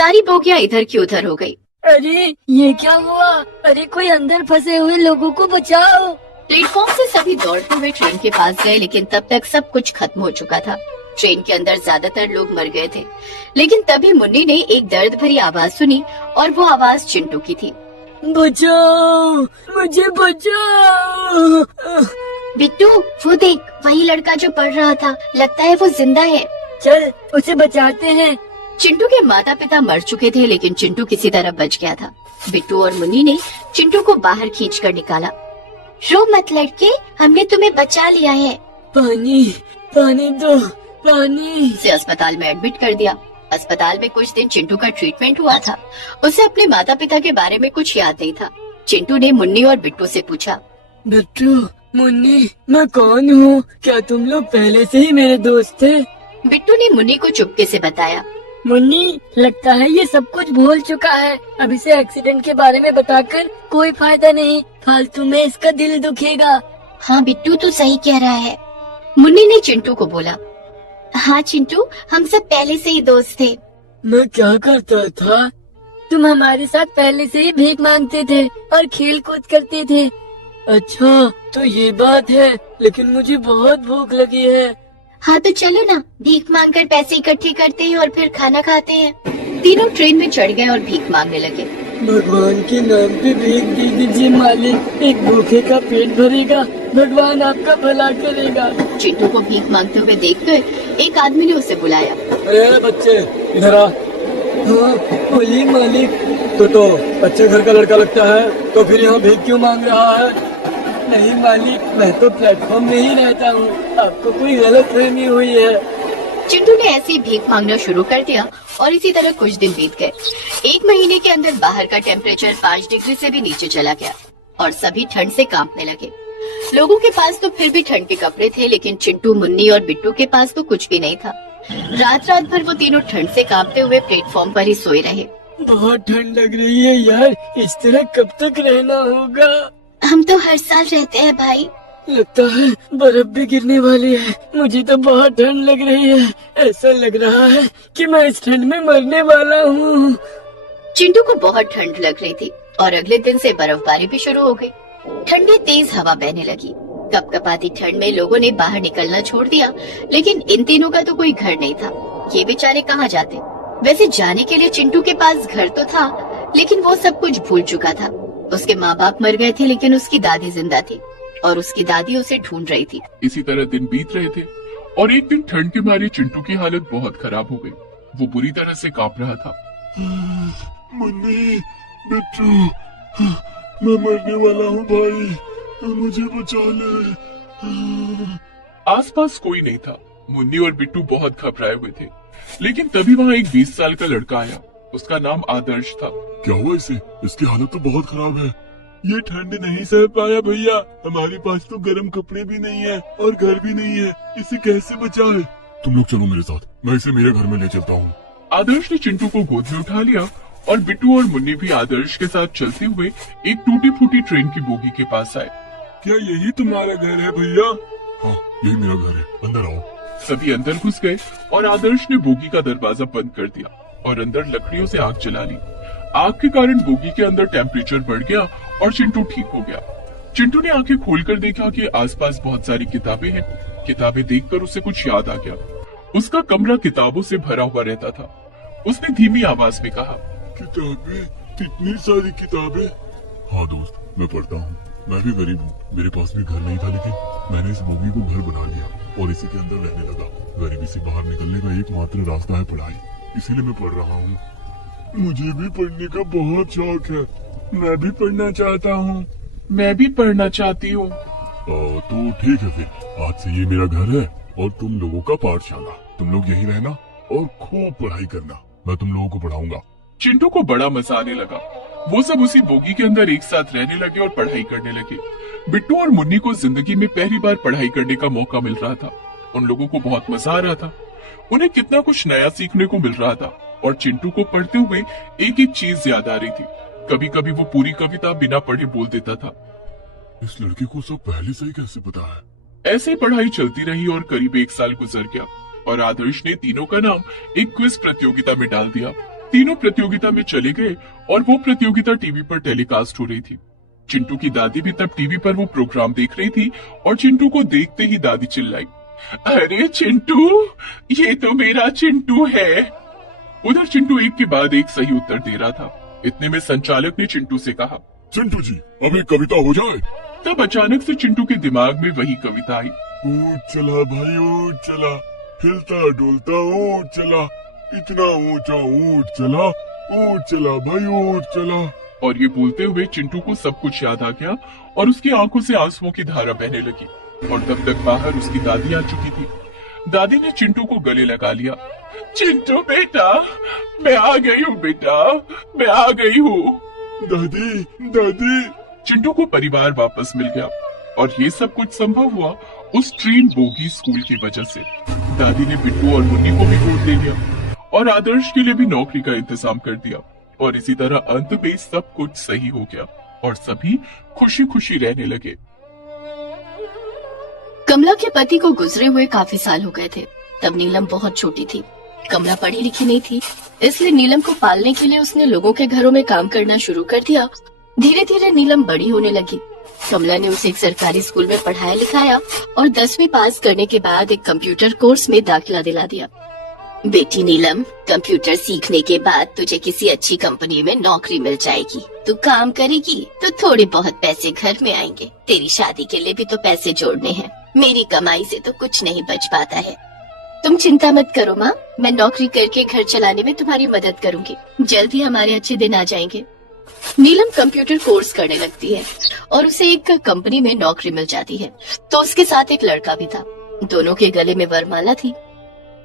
सारी बोगियां इधर की उधर हो गई। अरे ये क्या हुआ? अरे कोई अंदर फंसे हुए लोगों को बचाओ। प्लेटफॉर्म से सभी दौड़ते हुए ट्रेन के पास गए, लेकिन तब तक सब कुछ खत्म हो चुका था। ट्रेन के अंदर ज्यादातर लोग मर गए थे। लेकिन तभी मुन्नी ने एक दर्द भरी आवाज सुनी और वो आवाज चिंटू की थी। बचाओ, मुझे बचाओ। बिट्टू, वो देख, वही लड़का जो पढ़ रहा था, लगता है वो जिंदा है। चल उसे बचाते हैं। चिंटू के माता पिता मर चुके थे, लेकिन चिंटू किसी तरह बच गया था। बिट्टू और मुन्नी ने चिंटू को बाहर खींचकर निकाला। रो मत लड़के, हमने तुम्हें बचा लिया है। पानी, पानी दो, पानी। उसे अस्पताल में एडमिट कर दिया। अस्पताल में कुछ दिन चिंटू का ट्रीटमेंट हुआ था। उसे अपने माता पिता के बारे में कुछ याद नहीं था। चिंटू ने मुन्नी और बिट्टू से पूछा, बिट्टू, मुन्नी, मैं कौन हूँ? क्या तुम लोग पहले से ही मेरे दोस्त थे? बिट्टू ने मुन्नी को चुपके से बताया। मुन्नी, लगता है ये सब कुछ भूल चुका है। अब इसे एक्सीडेंट के बारे में बताकर कोई फायदा नहीं, फालतू में इसका दिल दुखेगा। हाँ बिट्टू, तू सही कह रहा है। मुन्नी ने चिंटू को बोला। हाँ चिंटू, हम सब पहले से ही दोस्त थे। मैं क्या करता था? तुम हमारे साथ पहले से ही भीख मांगते थे और खेल कूद करते थे। अच्छा, तो ये बात है, लेकिन मुझे बहुत भूख लगी है। हाँ तो चलो ना, भीख मांगकर पैसे इकट्ठे करते हैं और फिर खाना खाते हैं। तीनों ट्रेन में चढ़ गए और भीख मांगने लगे। भगवान के नाम पे भीख दे दीजिए मालिक, एक भूखे का पेट भरेगा, भगवान आपका भला करेगा। चिंटू को भीख मांगते हुए देखकर एक आदमी ने उसे बुलाया। अरे बच्चे, इधर आ। हाँ बोलिए मालिक। तो अच्छे घर का लड़का लगता है, तो फिर यहाँ भीख क्यों मांग रहा है? नहीं मालिक, मैं तो प्लेटफॉर्म में ही रहता हूँ, आपको कोई गलतफहमी हुई है। चिंटू ने ऐसे ही भीख मांगना शुरू कर दिया और इसी तरह कुछ दिन बीत गए। एक महीने के अंदर बाहर का टेम्परेचर 5 डिग्री से भी नीचे चला गया और सभी ठंड से कांपने लगे। लोगों के पास तो फिर भी ठंड के कपड़े थे, लेकिन चिंटू, मुन्नी और बिट्टू के पास तो कुछ भी नहीं था। रात रात भर वो तीनों ठंड से कांपते हुए प्लेटफॉर्म पर ही सोए रहे। बहुत ठंड लग रही है यार, इस तरह कब तक रहना होगा? हम तो हर साल रहते हैं भाई। लगता है बर्फ भी गिरने वाली है। मुझे तो बहुत ठंड लग रही है, ऐसा लग रहा है कि मैं इस ठंड में मरने वाला हूँ। चिंटू को बहुत ठंड लग रही थी और अगले दिन से बर्फबारी भी शुरू हो गई। ठंडी तेज हवा बहने लगी। कपकपाती ठंड में लोगों ने बाहर निकलना छोड़ दिया, लेकिन इन तीनों का तो कोई घर नहीं था। ये बेचारे कहाँ जाते? वैसे जाने के लिए चिंटू के पास घर तो था, लेकिन वो सब कुछ भूल चुका था। उसके माँ बाप मर गए थे, लेकिन उसकी दादी जिंदा थी और उसकी दादी उसे ढूंढ रही थी। इसी तरह दिन बीत रहे थे और एक दिन ठंड के मारे चिंटू की हालत बहुत खराब हो गई। वो बुरी तरह से कांप रहा था। मुन्नी, बिट्टू, मैं मरने वाला हूँ भाई, मुझे बचा ले। आसपास कोई नहीं था। मुन्नी और बिट्टू बहुत घबराए हुए थे, लेकिन तभी वहाँ एक 20 साल का लड़का आया। उसका नाम आदर्श था। क्या हुआ इसे? इसकी हालत तो बहुत खराब है। ये ठंड नहीं सह पाया भैया, हमारे पास तो गर्म कपड़े भी नहीं है और घर भी नहीं है, इसे कैसे बचाए? तुम लोग चलो मेरे साथ, मैं इसे मेरे घर में ले चलता हूँ। आदर्श ने चिंटू को गोद में उठा लिया और बिट्टू और मुन्नी भी आदर्श के साथ चलते हुए एक टूटी फूटी ट्रेन की बोगी के पास आए। क्या यही तुम्हारा घर है भैया? हाँ, यही मेरा घर है, अंदर आओ। सभी अंदर घुस गए और आदर्श ने बोगी का दरवाजा बंद कर दिया और अंदर लकड़ियों से आग जला ली। आग के कारण बोगी के अंदर टेम्परेचर बढ़ गया और चिंटू ठीक हो गया। चिंटू ने आंखें खोलकर देखा कि आसपास बहुत सारी किताबें हैं। किताबें देखकर उसे कुछ याद आ गया। उसका कमरा किताबों से भरा हुआ रहता था। उसने धीमी आवाज में कहा, किताबें? कितनी सारी किताबें? हाँ दोस्त, मैं पढ़ता हूँ। मैं भी गरीब हूँ, मेरे पास भी घर नहीं था, लेकिन मैंने इस बोगी को घर बना लिया और इसी के अंदर रहने लगा। गरीबी से बाहर निकलने का एकमात्र रास्ता है पढ़ाई, इसीलिए मैं पढ़ रहा हूँ। मुझे भी पढ़ने का बहुत शौक है, मैं भी पढ़ना चाहता हूँ। मैं भी पढ़ना चाहती हूँ। तो ठीक है, फिर आज से ये मेरा घर है और तुम लोगों का पाठशाला। तुम लोग यहीं रहना और खूब पढ़ाई करना, मैं तुम लोगों को पढ़ाऊंगा। चिंटू को बड़ा मजा आने लगा। वो सब उसी बोगी के अंदर एक साथ रहने लगे और पढ़ाई करने लगे। बिट्टू और मुन्नी को जिंदगी में पहली बार पढ़ाई करने का मौका मिल रहा था। उन लोगों को बहुत मजा आ रहा था। उन्हें कितना कुछ नया सीखने को मिल रहा था और चिंटू को पढ़ते हुए एक एक चीज याद आ रही थी। कभी कभी वो पूरी कविता बिना पढ़े बोल देता था। इस लड़के को सब पहले से ही कैसे पता है? ऐसे पढ़ाई चलती रही और करीब 1 साल गुजर गया और आदर्श ने तीनों का नाम एक क्विज प्रतियोगिता में डाल दिया। तीनों प्रतियोगिता में चले गए और वो प्रतियोगिता टीवी पर टेलीकास्ट हो रही थी। चिंटू की दादी भी तब टीवी पर वो प्रोग्राम देख रही थी और चिंटू को देखते ही दादी चिल्लाई, अरे चिंटू, ये तो मेरा चिंटू है। उधर चिंटू एक के बाद एक सही उत्तर दे रहा था। इतने में संचालक ने चिंटू से कहा, चिंटू जी, अब एक कविता हो जाए। तब अचानक से चिंटू के दिमाग में वही कविता आई, ऊंट चला भाई ऊंट चला, हिलता डोलता ऊंट चला, इतना ऊंचा ऊंट चला, ऊंट चला भाई ऊंट चला। और ये बोलते हुए चिंटू को सब कुछ याद आ गया और उसकी आंखों से आंसुओं की धारा बहने लगी। और तब तक बाहर उसकी दादी आ चुकी थी। दादी ने चिंटू को गले लगा लिया, चिंटू बेटा, मैं आ गई हूँ बेटा, मैं आ गई हूँ। दादी दादी। चिंटू को परिवार वापस मिल गया और ये सब कुछ संभव हुआ उस ट्रेन बोगी स्कूल की वजह से। दादी ने बिट्टू और मुन्नी को भी गोद ले लिया और आदर्श के लिए भी नौकरी का इंतजाम कर दिया। और इसी तरह अंत में सब कुछ सही हो गया और सभी खुशी खुशी रहने लगे। कमला के पति को गुजरे हुए काफी साल हो गए थे। तब नीलम बहुत छोटी थी। कमला पढ़ी लिखी नहीं थी, इसलिए नीलम को पालने के लिए उसने लोगों के घरों में काम करना शुरू कर दिया। धीरे धीरे नीलम बड़ी होने लगी। कमला ने उसे एक सरकारी स्कूल में पढ़ाया लिखाया और 10वीं पास करने के बाद एक कंप्यूटर कोर्स में दाखिला दिला दिया। बेटी नीलम, कंप्यूटर सीखने के बाद तुझे किसी अच्छी कंपनी में नौकरी मिल जाएगी। तू काम करेगी तो थोड़े बहुत पैसे घर में आएंगे। तेरी शादी के लिए भी तो पैसे जोड़ने हैं। मेरी कमाई से तो कुछ नहीं बच पाता है। तुम चिंता मत करो माँ, मैं नौकरी करके घर चलाने में तुम्हारी मदद करूंगी। जल्द ही हमारे अच्छे दिन आ जाएंगे। नीलम कंप्यूटर कोर्स करने लगती है और उसे एक कंपनी में नौकरी मिल जाती है। तो उसके साथ एक लड़का भी था। दोनों के गले में वरमाला थी।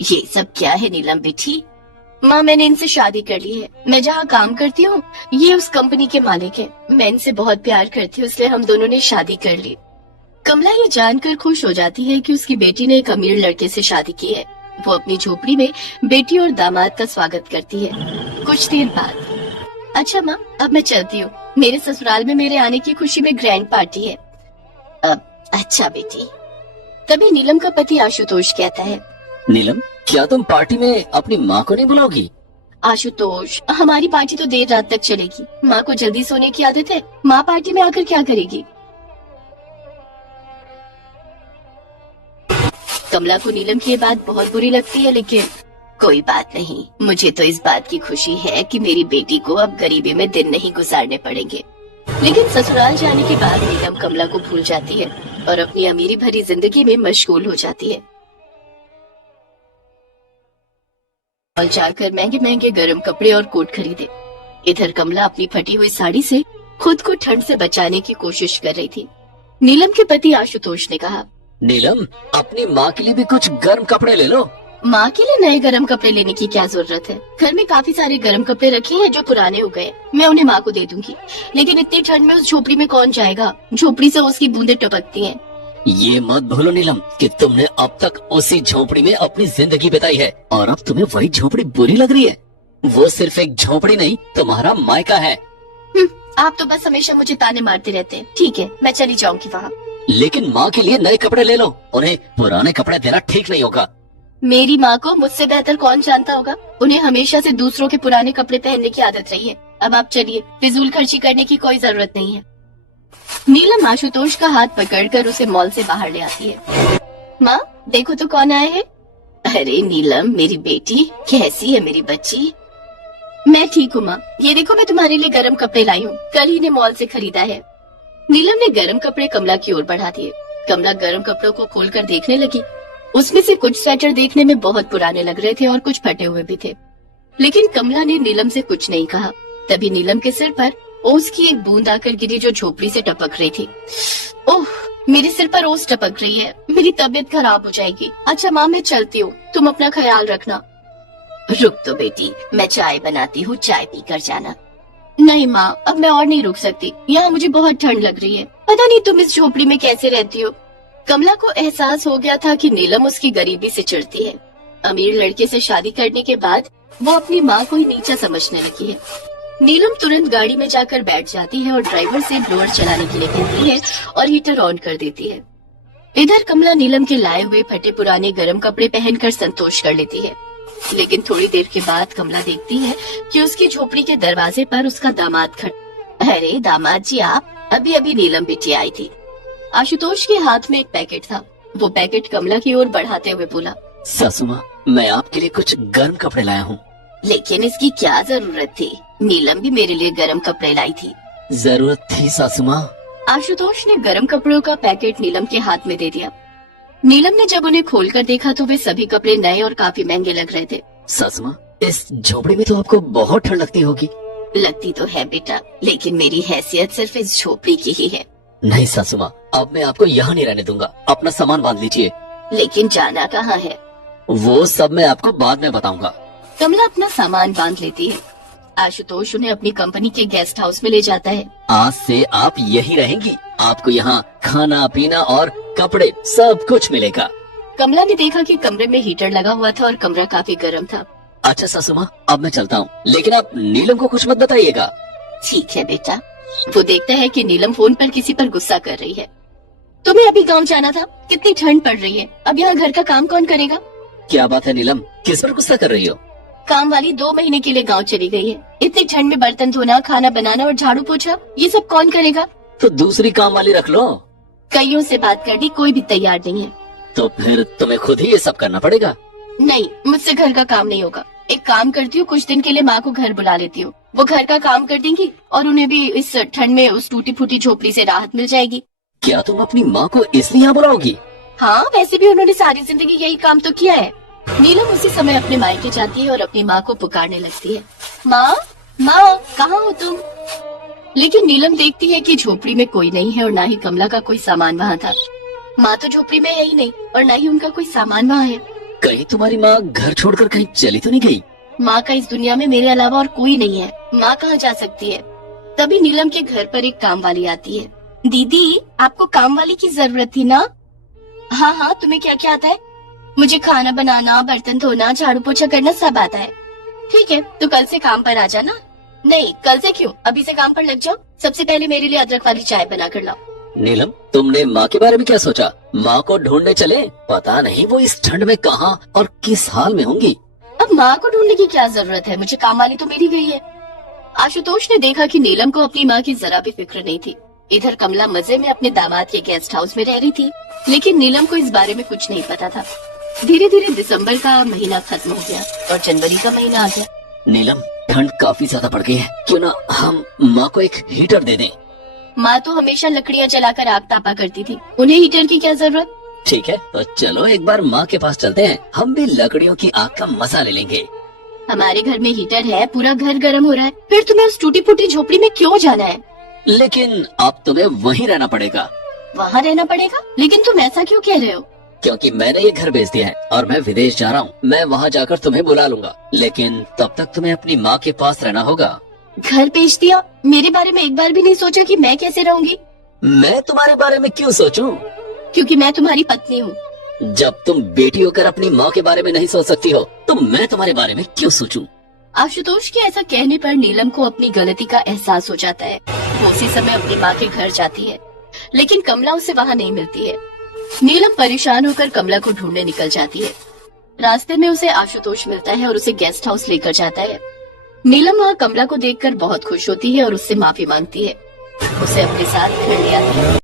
ये सब क्या है नीलम बेटी? माँ, मैंने इनसे शादी कर ली है। मैं जहाँ काम करती हूँ ये उस कंपनी के मालिक है। मैं इनसे बहुत प्यार करती हूँ, इसलिए हम दोनों ने शादी कर ली। कमला ये जानकर खुश हो जाती है कि उसकी बेटी ने एक अमीर लड़के से शादी की है। वो अपनी झोपड़ी में बेटी और दामाद का स्वागत करती है। कुछ देर बाद, अच्छा माँ, अब मैं चलती हूँ। मेरे ससुराल में मेरे आने की खुशी में ग्रैंड पार्टी है। अब अच्छा बेटी। तभी नीलम का पति आशुतोष कहता है, नीलम, क्या तुम पार्टी में अपनी माँ को नहीं बुलाओगी? आशुतोष, हमारी पार्टी तो देर रात तक चलेगी। माँ को जल्दी सोने की आदत है। माँ पार्टी में आकर क्या करेगी? कमला को नीलम की ये बात बहुत बुरी लगती है, लेकिन कोई बात नहीं। मुझे तो इस बात की खुशी है कि मेरी बेटी को अब गरीबी में दिन नहीं गुजारने पड़ेंगे। लेकिन ससुराल जाने के बाद नीलम कमला को भूल जाती है और अपनी अमीरी भरी जिंदगी में मशगूल हो जाती है। और जाकर महंगे महंगे गर्म कपड़े और कोट खरीदे। इधर कमला अपनी फटी हुई साड़ी से खुद को ठंड से बचाने की कोशिश कर रही थी। नीलम के पति आशुतोष ने कहा, नीलम, अपनी माँ के लिए भी कुछ गर्म कपड़े ले लो। माँ के लिए नए गर्म कपड़े लेने की क्या जरूरत है? घर में काफी सारे गर्म कपड़े रखे हैं जो पुराने हो गए। मैं उन्हें माँ को दे दूंगी। लेकिन इतनी ठंड में उस झोपड़ी में कौन जाएगा? झोपड़ी से उसकी बूंदें टपकती हैं। ये मत भूलो नीलम कि तुमने अब तक उसी झोपड़ी में अपनी जिंदगी बिताई है और अब तुम्हें वही झोपड़ी बुरी लग रही है। वो सिर्फ एक झोपड़ी नहीं, तुम्हारा मायका है। आप तो बस हमेशा मुझे ताने मारते रहते हैं। ठीक है, मैं चली जाऊंगी वहाँ। लेकिन माँ के लिए नए कपड़े ले लो। उन्हें पुराने कपड़े देना ठीक नहीं होगा। मेरी माँ को मुझसे बेहतर कौन जानता होगा? उन्हें हमेशा से दूसरों के पुराने कपड़े पहनने की आदत रही है। अब आप चलिए, फिजूल खर्ची करने की कोई जरूरत नहीं है। नीलम आशुतोष का हाथ पकड़कर उसे मॉल से बाहर ले आती है। माँ, देखो तो कौन आए हैं। अरे नीलम, मेरी बेटी, कैसी है मेरी बच्ची? मैं ठीक हूँ माँ। ये देखो, मैं तुम्हारे लिए गर्म कपड़े लाई हूँ। कल ही ने मॉल से खरीदा है। नीलम ने गर्म कपड़े कमला की ओर बढ़ा दिए। कमला गर्म कपड़ों को खोलकर देखने लगी। उसमें से कुछ स्वेटर देखने में बहुत पुराने लग रहे थे और कुछ फटे हुए भी थे। लेकिन कमला ने नीलम से कुछ नहीं कहा। तभी नीलम के सिर पर ओस की एक बूंद आकर गिरी जो झोपड़ी से टपक रही थी। ओह, मेरे सिर पर ओस टपक रही है। मेरी तबीयत खराब हो जाएगी। अच्छा माँ, मैं चलती हूँ। तुम अपना ख्याल रखना। रुक तो बेटी, मैं चाय बनाती हूँ, चाय पी कर जाना। नहीं माँ, अब मैं और नहीं रुक सकती। यहाँ मुझे बहुत ठंड लग रही है। पता नहीं तुम इस झोपड़ी में कैसे रहती हो। कमला को एहसास हो गया था कि नीलम उसकी गरीबी से चिढ़ती है। अमीर लड़के से शादी करने के बाद वो अपनी माँ को ही नीचा समझने लगी है। नीलम तुरंत गाड़ी में जाकर बैठ जाती है और ड्राइवर से ब्लोअर चलाने के लिए कहती है और हीटर ऑन कर देती है। इधर कमला नीलम के लाए हुए फटे पुराने गर्म कपड़े पहनकर संतोष कर लेती है। लेकिन थोड़ी देर के बाद कमला देखती है कि उसकी झोपड़ी के दरवाजे पर उसका दामाद खड़ा। अरे दामाद जी, आप? अभी अभी नीलम बेटी आई थी। आशुतोष के हाथ में एक पैकेट था। वो पैकेट कमला की ओर बढ़ाते हुए बोला, सासू माँ, मैं आपके लिए कुछ गर्म कपड़े लाया हूँ। लेकिन इसकी क्या जरूरत थी? नीलम भी मेरे लिए गर्म कपड़े लाई थी। जरूरत थी सासू माँ। आशुतोष ने गर्म कपड़ों का पैकेट नीलम के हाथ में दे दिया। नीलम ने जब उन्हें खोलकर देखा तो वे सभी कपड़े नए और काफी महंगे लग रहे थे। सासू माँ, इस झोपड़ी में तो आपको बहुत ठंड लगती होगी। लगती तो है बेटा, लेकिन मेरी हैसियत सिर्फ इस झोपड़ी की ही है। नहीं सासू माँ, अब मैं आपको यहाँ नहीं रहने दूंगा। अपना सामान बांध लीजिए। लेकिन जाना कहाँ है? वो सब मैं आपको बाद में बताऊंगा। कमला अपना सामान बांध लेती है। आशुतोष उन्हें अपनी कंपनी के गेस्ट हाउस में ले जाता है। आज से आप यही रहेंगी। आपको यहाँ खाना पीना और कपड़े सब कुछ मिलेगा। कमला ने देखा कि कमरे में हीटर लगा हुआ था और कमरा काफी गर्म था। अच्छा सासू माँ, अब मैं चलता हूँ, लेकिन आप नीलम को कुछ मत बताइएगा। ठीक है बेटा। वो देखता है कि नीलम फोन पर किसी पर गुस्सा कर रही है। तुम्हें अभी गांव जाना था, कितनी ठंड पड़ रही है, अब यहाँ घर का काम कौन करेगा? क्या बात है नीलम, किस पर गुस्सा कर रही हो? काम वाली 2 महीने के लिए गांव चली गई है। इतनी ठंड में बर्तन धोना, खाना बनाना और झाड़ू पोछा, ये सब कौन करेगा? तो दूसरी काम वाली रख लो। कईयों से बात करनी कोई भी तैयार नहीं है। तो फिर तुम्हें खुद ही ये सब करना पड़ेगा। नहीं, मुझसे घर का काम नहीं होगा। एक काम करती हूँ, कुछ दिन के लिए माँ को घर बुला लेती हूँ। वो घर का काम कर देंगी और उन्हें भी इस ठंड में उस टूटी फूटी झोपड़ी से राहत मिल जाएगी। क्या तुम अपनी माँ को इसलिए यहाँ बुलाओगी? हाँ, वैसे भी उन्होंने सारी जिंदगी यही काम तो किया है। नीलम उसी समय अपने मायके जाती है और अपनी माँ को पुकारने लगती है, माँ माँ, कहाँ हो तुम? लेकिन नीलम देखती है कि झोपड़ी में कोई नहीं है और न ही कमला का कोई सामान वहाँ था। माँ तो झोपड़ी में है ही नहीं और न ही उनका कोई सामान वहाँ है। कहीं तुम्हारी माँ घर छोड़कर कहीं चली तो नहीं गई? माँ का इस दुनिया में मेरे अलावा और कोई नहीं है। माँ कहाँ जा सकती है? तभी नीलम के घर पर एक काम वाली आती है। दीदी, आपको काम वाली की जरूरत थी ना? हाँ हाँ, तुम्हें क्या क्या आता है? मुझे खाना बनाना, बर्तन धोना, झाड़ू पोछा करना सब आता है। ठीक है, तो कल से काम पर आ जाना। नहीं, कल से क्यों, अभी से काम पर लग जाओ। सबसे पहले मेरे लिए अदरक वाली चाय बना कर लाओ। नीलम, तुमने माँ के बारे में क्या सोचा? माँ को ढूंढने चले? पता नहीं वो इस ठंड में कहाँ और किस हाल में होंगी। अब माँ को ढूंढने की क्या जरूरत है, मुझे काम वाली तो मिल गई है। आशुतोष ने देखा कि नीलम को अपनी माँ की जरा भी फिक्र नहीं थी। इधर कमला मजे में अपने दामाद के गेस्ट हाउस में रह रही थी, लेकिन नीलम को इस बारे में कुछ नहीं पता था। धीरे धीरे दिसंबर का महीना खत्म हो गया और जनवरी का महीना आ गया। नीलम, ठंड काफी ज्यादा बढ़ गई है, क्यों ना हम माँ को एक हीटर दे दें? माँ तो हमेशा लकड़ियाँ जलाकर आग तापा करती थी, उन्हें हीटर की क्या जरूरत? ठीक है, तो चलो एक बार माँ के पास चलते हैं। हम भी लकड़ियों की आग का मजा ले लेंगे। हमारे घर में हीटर है, पूरा घर गर्म हो रहा है, फिर तुम्हें उस टूटी फूटी झोपड़ी में क्यों जाना है? लेकिन अब तुम्हें वहीं रहना पड़ेगा। वहाँ रहना पड़ेगा? लेकिन तुम ऐसा क्यों कह रहे हो? क्योंकि मैंने ये घर बेच दिया है और मैं विदेश जा रहा हूँ। मैं वहाँ जाकर तुम्हें बुला लूंगा, लेकिन तब तक तुम्हें अपनी माँ के पास रहना होगा। घर बेच दिया? मेरे बारे में एक बार भी नहीं सोचा कि मैं कैसे रहूंगी? मैं तुम्हारे बारे में क्यों सोचूं? क्योंकि मैं तुम्हारी पत्नी हूँ। जब तुम बेटी होकर अपनी माँ के बारे में नहीं सोच सकती हो, तो मैं तुम्हारे बारे में क्यों सोचूं? आशुतोष के ऐसा कहने पर नीलम को अपनी गलती का एहसास हो जाता है। वो उसी समय अपनी माँ के घर जाती है, लेकिन कमला उसे वहाँ नहीं मिलती है। नीलम परेशान होकर कमला को ढूंढने निकल जाती है। रास्ते में उसे आशुतोष मिलता है और उसे गेस्ट हाउस लेकर जाता है। नीलम वहाँ कमला को देखकर बहुत खुश होती है और उससे माफी मांगती है। उसे अपने साथ घर ले आती है।